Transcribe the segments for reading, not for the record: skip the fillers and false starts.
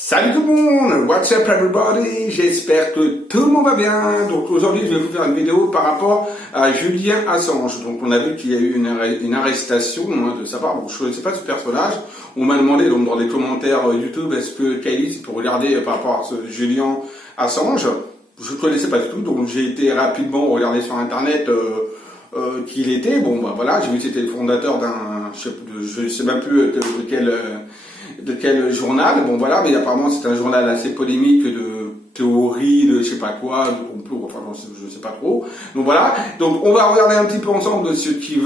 Salut tout le monde, what's up everybody, j'espère que tout le monde va bien. Donc aujourd'hui je vais vous faire une vidéo par rapport à Julian Assange. Donc on a vu qu'il y a eu une arrestation de sa part. Bon, je ne connaissais pas ce personnage, on m'a demandé donc dans les commentaires YouTube est-ce que Kylie c'est pour regarder par rapport à ce Julian Assange. Je ne connaissais pas du tout, donc j'ai été rapidement regarder sur internet qui il était. Bon bah voilà, j'ai vu que c'était le fondateur d'un, je sais même plus de quel journal, bon voilà, mais apparemment c'est un journal assez polémique de théorie, de je sais pas quoi, de complot, enfin je sais pas trop. Donc voilà, donc on va regarder un petit peu ensemble de ce qui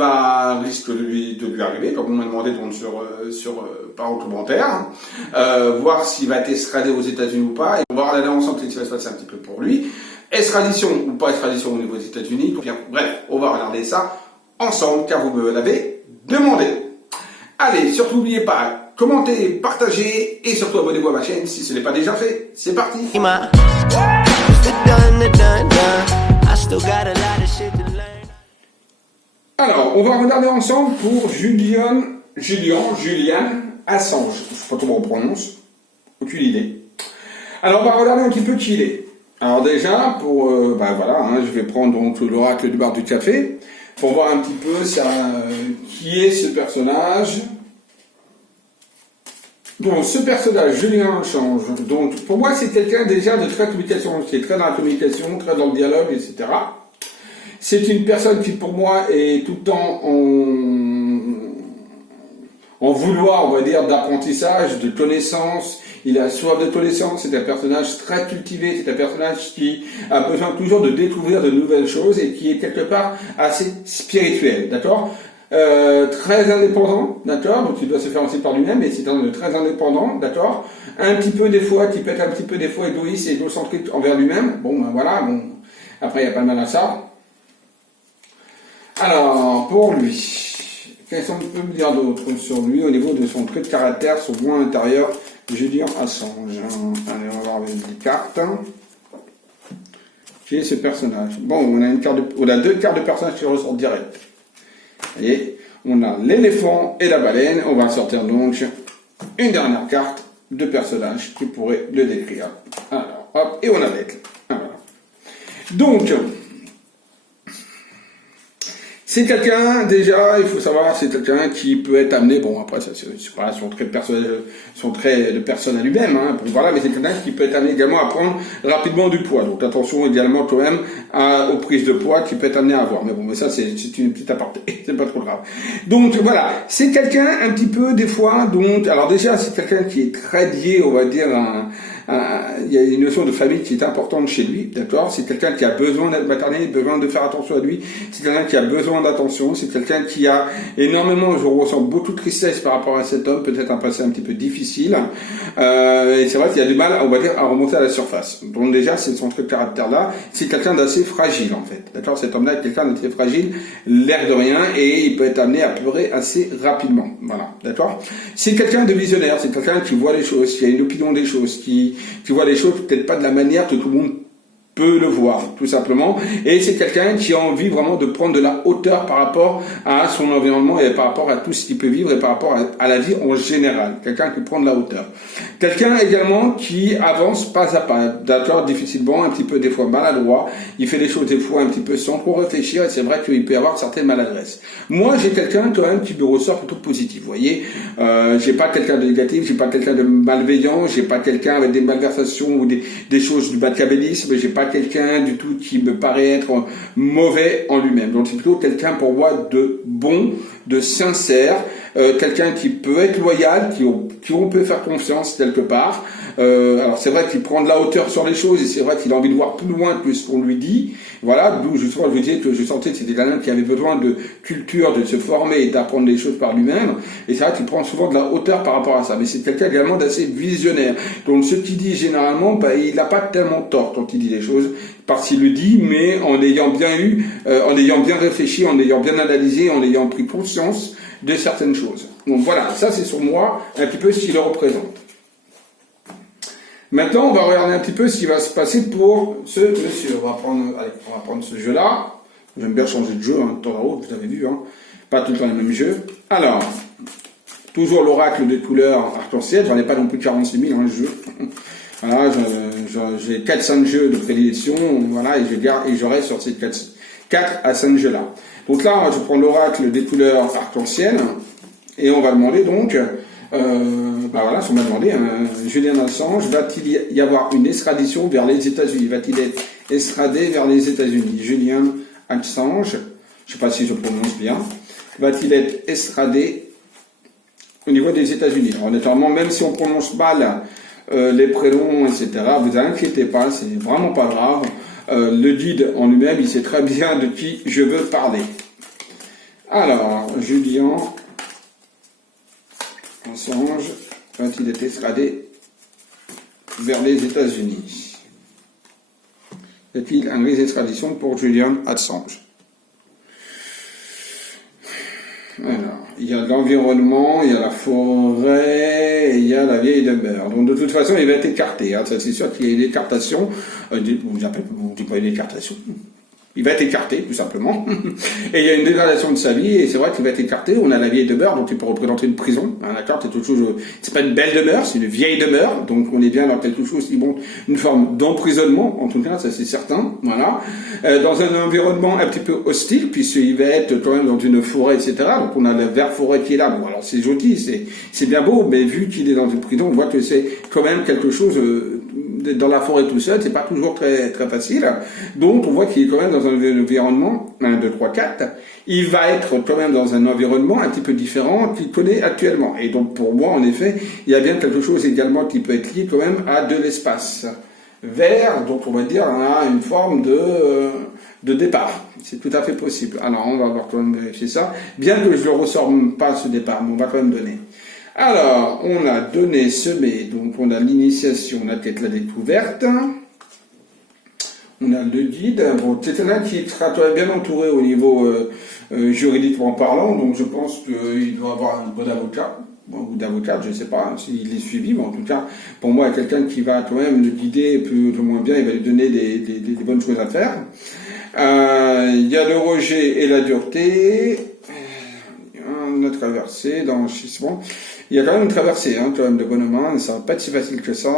risque de lui arriver, comme on m'a demandé donc par commentaire, voir s'il va être extradé aux États-Unis ou pas, et on va regarder ensemble ce qui va se passer un petit peu pour lui. Extradition ou pas extradition au niveau des États-Unis, bref, on va regarder ça ensemble car vous me l'avez demandé. Allez, surtout n'oubliez pas, commentez, partagez et surtout abonnez-vous à ma chaîne si ce n'est pas déjà fait. C'est parti. Alors, on va regarder ensemble pour Julian Assange. Je ne sais pas comment on prononce, aucune idée. Alors, on va regarder un petit peu qui il est. Alors déjà, je vais prendre donc l'oracle du bar du café pour voir un petit peu qui est ce personnage. Donc, ce personnage, Julian Assange, donc pour moi c'est quelqu'un déjà de très communication, qui est très dans la communication, très dans le dialogue, etc. C'est une personne qui pour moi est tout le temps en vouloir, on va dire, d'apprentissage, de connaissance. Il a soif de connaissance, c'est un personnage très cultivé, c'est un personnage qui a besoin toujours de découvrir de nouvelles choses et qui est quelque part assez spirituel, d'accord ? Très indépendant, d'accord, donc il doit se faire aussi par lui-même, mais c'est un homme très indépendant, d'accord, un petit peu des fois, qui peut être un petit peu des fois égoïste et égocentrique envers lui-même, après il n'y a pas de mal à ça. Alors, pour lui, qu'est-ce qu'on peut me dire d'autre sur lui au niveau de son trait de caractère, son point intérieur, Julian Assange. Allez, on va voir avec des cartes. Qui est ce personnage? Bon, on a deux cartes de personnage qui ressortent direct. Vous voyez, on a l'éléphant et la baleine. On va sortir donc une dernière carte de personnage qui pourrait le décrire. Alors, hop, et on a l'aigle. Donc, c'est quelqu'un, déjà, il faut savoir, c'est quelqu'un qui peut être amené, bon après, c'est pas son trait de personne à lui-même, voilà, mais c'est quelqu'un qui peut être amené également à prendre rapidement du poids. Donc attention également quand même aux prises de poids qu'il peut être amené à avoir. Mais bon, mais ça c'est une petite aparté, c'est pas trop grave. Donc voilà, c'est quelqu'un un petit peu des fois, donc, alors déjà c'est quelqu'un qui est très lié, on va dire, il y a une notion de famille qui est importante chez lui, d'accord? C'est quelqu'un qui a besoin d'être materné, besoin de faire attention à lui, c'est quelqu'un qui a besoin d'attention, c'est quelqu'un qui a énormément, je ressens beaucoup de tristesse par rapport à cet homme, peut-être un passé un petit peu difficile, et c'est vrai qu'il y a du mal, on va dire, à remonter à la surface. Donc déjà, c'est son trait de caractère-là, c'est quelqu'un d'assez fragile, en fait, d'accord? Cet homme-là est quelqu'un d'assez fragile, l'air de rien, et il peut être amené à pleurer assez rapidement, voilà, d'accord? C'est quelqu'un de visionnaire, c'est quelqu'un qui voit les choses, qui a une opinion des choses, qui voit les choses peut-être pas de la manière que tout le monde peut le voir, tout simplement. Et c'est quelqu'un qui a envie vraiment de prendre de la hauteur par rapport à son environnement et par rapport à tout ce qu'il peut vivre et par rapport à la vie en général. Quelqu'un qui prend de la hauteur. Quelqu'un également qui avance pas à pas, d'accord, difficilement, un petit peu des fois maladroit. Il fait des choses des fois un petit peu sans trop réfléchir et c'est vrai qu'il peut y avoir certaines maladresses. Moi, j'ai quelqu'un quand même qui me ressort plutôt positif, vous voyez. J'ai pas quelqu'un de négatif, j'ai pas quelqu'un de malveillant, j'ai pas quelqu'un avec des malversations ou des choses du machiavélisme, j'ai pas quelqu'un du tout qui me paraît être mauvais en lui-même. Donc c'est plutôt quelqu'un pour moi de bon, de sincère, quelqu'un qui peut être loyal, qui on peut faire confiance quelque part. Alors c'est vrai qu'il prend de la hauteur sur les choses et c'est vrai qu'il a envie de voir plus loin que ce qu'on lui dit. Voilà, d'où justement je vous disais que je sentais que c'était quelqu'un qui avait besoin de culture, de se former et d'apprendre les choses par lui-même. Et c'est vrai qu'il prend souvent de la hauteur par rapport à ça. Mais c'est quelqu'un également d'assez visionnaire. Donc ce qu'il dit généralement, il n'a pas tellement tort quand il dit les choses, parce qu'il le dit, mais en ayant bien réfléchi, en ayant bien analysé, en ayant pris conscience de certaines choses. Donc voilà, ça c'est sur moi un petit peu ce qu'il représente. Maintenant, on va regarder un petit peu ce qui va se passer pour ce monsieur. On va prendre ce jeu-là. J'aime bien changer de jeu, de temps à autre, vous avez vu, pas tout le temps les mêmes jeux. Alors, toujours l'oracle des couleurs arc-en-ciel. J'en ai pas non plus 46 000 dans le jeu. Voilà, j'ai 4-5 jeux de prédilection, voilà, et je reste sur ces 4 à 5 jeux-là. Donc là, je prends l'oracle des couleurs arc-en-ciel, et on va demander donc, voilà, on m'a demandé, Julian Assange, va-t-il y avoir une extradition vers les États-Unis? Va-t-il être extradé vers les États-Unis? Julian Assange, je ne sais pas si je prononce bien, va-t-il être extradé au niveau des États-Unis? Alors, notamment, même si on prononce mal les prénoms, etc., vous inquiétez pas, c'est vraiment pas grave. Le guide en lui-même, il sait très bien de qui je veux parler. Alors, Julian Assange va-t-il être extradé vers les États-Unis? Y a-t-il un risque d'extradition pour Julian Assange? Alors, il y a l'environnement, il y a la forêt, et il y a la vieille demeure. Donc de toute façon, il va être écarté. Hein. Ça, c'est sûr qu'il y a une écartation. On dit pas une écartation. Il va être écarté, tout simplement. Et il y a une dégradation de sa vie, et c'est vrai qu'il va être écarté. On a la vieille demeure, donc il peut représenter une prison. Hein, d'accord, c'est toute chose. C'est pas une belle demeure, c'est une vieille demeure. Donc on est bien dans quelque chose qui montre une forme d'emprisonnement, en tout cas, ça c'est certain. Voilà. Dans un environnement un petit peu hostile, puisqu'il va être quand même dans une forêt, etc. Donc on a le vert forêt qui est là. Bon, alors c'est joli, c'est bien beau, mais vu qu'il est dans une prison, on voit que c'est quand même quelque chose. Dans la forêt tout seul, c'est pas toujours très, très facile. Donc, on voit qu'il est quand même dans un environnement, 1, 2, 3, 4. Il va être quand même dans un environnement un petit peu différent qu'il connaît actuellement. Et donc, pour moi, en effet, il y a bien quelque chose également qui peut être lié quand même à de l'espace vert. Donc, on va dire, à une forme de départ. C'est tout à fait possible. Alors, on va voir quand même vérifier ça. Bien que je ne le ressors pas ce départ, mais on va quand même donner. Alors, on a donné, semé, donc on a l'initiation, on a peut-être la découverte, on a le guide, bon, c'est un qui sera bien entouré au niveau juridiquement parlant, donc je pense qu'il doit avoir un bon avocat, ou d'avocat, je ne sais pas s'il est suivi, mais en tout cas, pour moi, il y a quelqu'un qui va quand même le guider plus ou moins bien, il va lui donner des bonnes choses à faire. Il y a le rejet et la dureté, on a traversé d'enrichissement. Il y a quand même une traversée, hein, quand même, de bonne main, ça va pas être si facile que ça.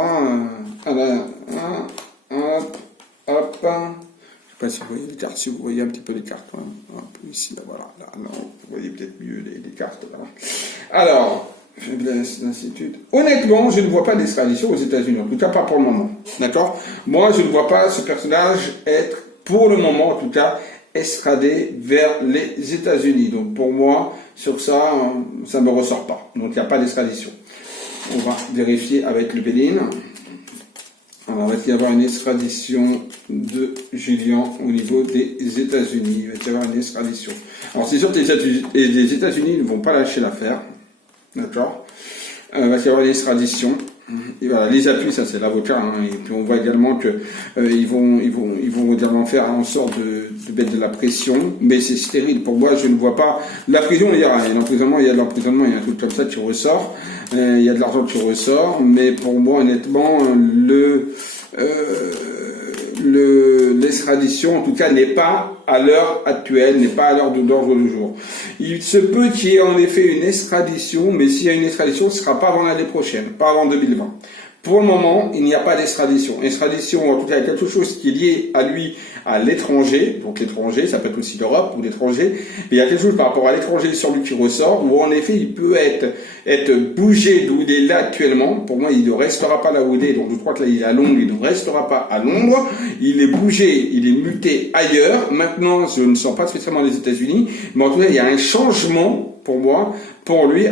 Hop. Je sais pas si vous voyez les cartes, si vous voyez un petit peu les cartes. Hein. Hop, ici, là, voilà. Là, non, vous voyez peut-être mieux les cartes. Là. Alors, faiblesse, d'institut. Honnêtement, je ne vois pas d'extradition aux États-Unis, en tout cas pas pour le moment. D'accord? Moi, je ne vois pas ce personnage être, pour le moment, en tout cas, extradé vers les États-Unis. Donc pour moi, sur ça, ça ne me ressort pas. Donc il n'y a pas d'extradition. On va vérifier avec le Bénin. Alors, il va y avoir une extradition de Julian au niveau des États-Unis. Il va y avoir une extradition. Alors c'est sûr que les États-Unis ne vont pas lâcher l'affaire. D'accord? Il va y avoir une extradition. Et voilà, les appuis, ça c'est l'avocat, hein, et puis on voit également que ils vont également faire en sorte de mettre de la pression, mais c'est stérile. Pour moi, je ne vois pas la prison. Il y a l'emprisonnement, il y a de l'emprisonnement, il y a un truc comme ça qui ressort, il y a de l'argent qui ressort, mais pour moi, honnêtement, l'extradition, en tout cas, n'est pas à l'heure actuelle, n'est pas à l'heure d'ordre du jour. Il se peut qu'il y ait en effet une extradition, mais s'il y a une extradition, ce ne sera pas avant l'année prochaine, pas avant 2020. Pour le moment, il n'y a pas d'extradition. Extradition, en tout cas, quelque chose qui est lié à lui, à l'étranger. Donc l'étranger, ça peut être aussi l'Europe ou l'étranger. Mais il y a quelque chose par rapport à l'étranger sur lui qui ressort, où en effet, il peut être bougé d'où il est là actuellement. Pour moi, il ne restera pas là où il est. Donc je crois que là, il est à Londres, il ne restera pas à Londres. Il est bougé, il est muté ailleurs. Maintenant, je ne sens pas spécialement les États-Unis. Mais en tout cas, il y a un changement pour moi, pour lui,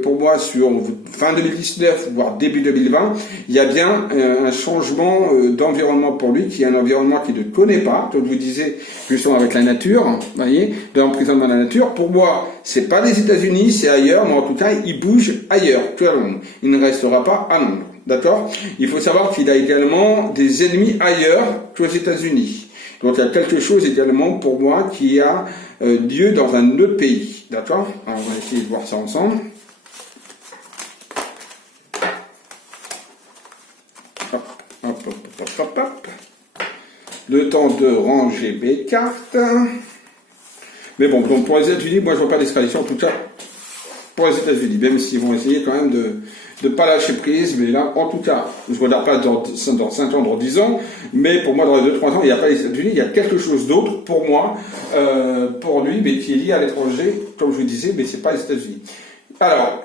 pour moi, sur fin 2019, voire début 2020, il y a bien un changement d'environnement pour lui, qui est un environnement qu'il ne connaît pas, comme je vous disais, justement avec la nature, vous voyez, de l'emprisonnement dans la nature. Pour moi, c'est pas les États-Unis, c'est ailleurs, mais en tout cas, il bouge ailleurs, que à Londres. Il ne restera pas à Londres, d'accord? Il faut savoir qu'il a également des ennemis ailleurs qu'aux États-Unis. Donc il y a quelque chose également pour moi qui a lieu dans un autre pays. D'accord? Alors on va essayer de voir ça ensemble. Hop. Le temps de ranger mes cartes. Mais bon, donc pour les États-Unis, moi je ne vois pas d'extradition. En tout cas, pour les États-Unis, même s'ils vont essayer quand même de pas lâcher prise, mais là, en tout cas, je ne regarde pas dans 5 ans, dans 10 ans, mais pour moi, dans les 2-3 ans, il n'y a pas les États-Unis, il y a quelque chose d'autre pour moi, pour lui, mais qui est lié à l'étranger, comme je vous disais, mais c'est pas les États-Unis. Alors,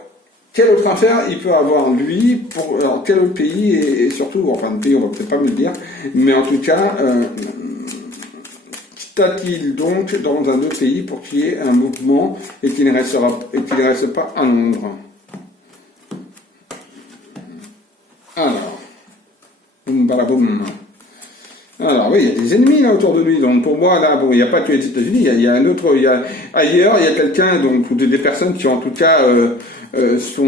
quelle autre affaire il peut avoir, lui, alors, quel autre pays, et surtout, enfin, le pays, on va peut-être pas me le dire, mais en tout cas, a-t-il donc dans un autre pays pour qu'il y ait un mouvement et qu'il ne reste pas à Londres? Alors, boum, balaboum. Alors oui, il y a des ennemis là autour de lui. Donc pour moi là, bon, il n'y a pas que les États-Unis. Il y a un autre, ailleurs, il y a quelqu'un, donc ou des personnes qui en tout cas sont.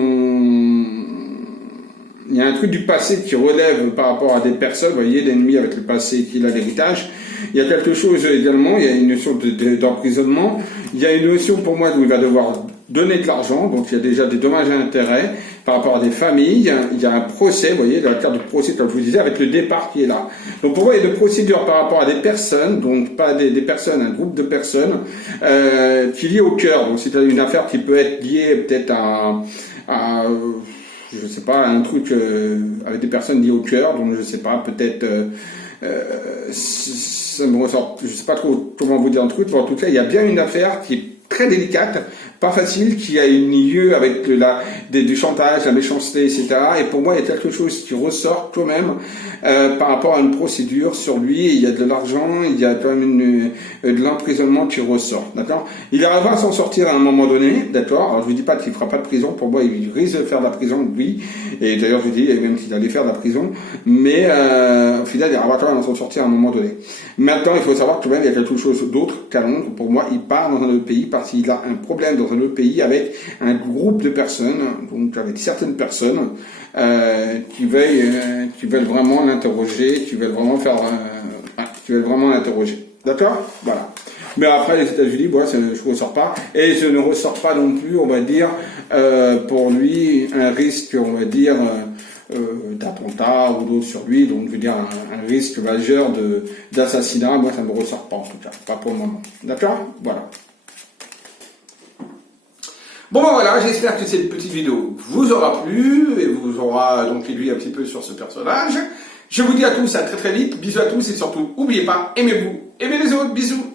Il y a un truc du passé qui relève par rapport à des personnes, vous voyez, l'ennemi avec le passé qui a l'héritage. Il y a quelque chose également, il y a une notion d'emprisonnement. Il y a une notion pour moi où il va devoir donner de l'argent, donc il y a déjà des dommages et intérêts par rapport à des familles. Il y a un procès, vous voyez, dans le cadre du procès, comme je vous disais, avec le départ qui est là. Donc pour moi, il y a des procédures par rapport à des personnes, donc pas des personnes, un groupe de personnes, qui est lié au cœur. Donc c'est une affaire qui peut être liée peut-être à je sais pas, un truc avec des personnes liées au cœur, donc je sais pas, peut-être ça me ressort, je sais pas trop comment vous dire un truc, mais en tout cas il y a bien une affaire qui est très délicate, pas facile, qui a une lieu avec du chantage, la méchanceté, etc. Et pour moi, il y a quelque chose qui ressort quand même par rapport à une procédure sur lui. Il y a de l'argent, il y a quand même de l'emprisonnement qui ressort, d'accord. Il arrivera à s'en sortir à un moment donné, d'accord. Alors je vous dis pas qu'il fera pas de prison. Pour moi, il risque de faire de la prison, oui. Et d'ailleurs, je vous dis même qu'il allait faire de la prison, mais au final, il arrivera quand même à s'en sortir à un moment donné. Maintenant, il faut savoir que quand même, il y a quelque chose d'autre qu'à Londres. Pour moi, il part dans un autre pays parce qu'il a un problème dans un autre pays avec un groupe de personnes, donc avec certaines personnes qui veulent vraiment l'interroger, qui veulent vraiment l'interroger. D'accord? Voilà. Mais après les États-Unis, moi, je ne ressors pas, et je ne ressors pas non plus, on va dire, pour lui un risque, on va dire, d'attentat ou d'autres sur lui, donc je veux dire un risque majeur d'assassinat. Moi, ça ne me ressort pas en tout cas, pas pour le moment. D'accord? Voilà. Bon ben voilà, j'espère que cette petite vidéo vous aura plu et vous aura donc aiguillé un petit peu sur ce personnage. Je vous dis à tous à très très vite, bisous à tous et surtout, n'oubliez pas, aimez-vous, aimez les autres, bisous.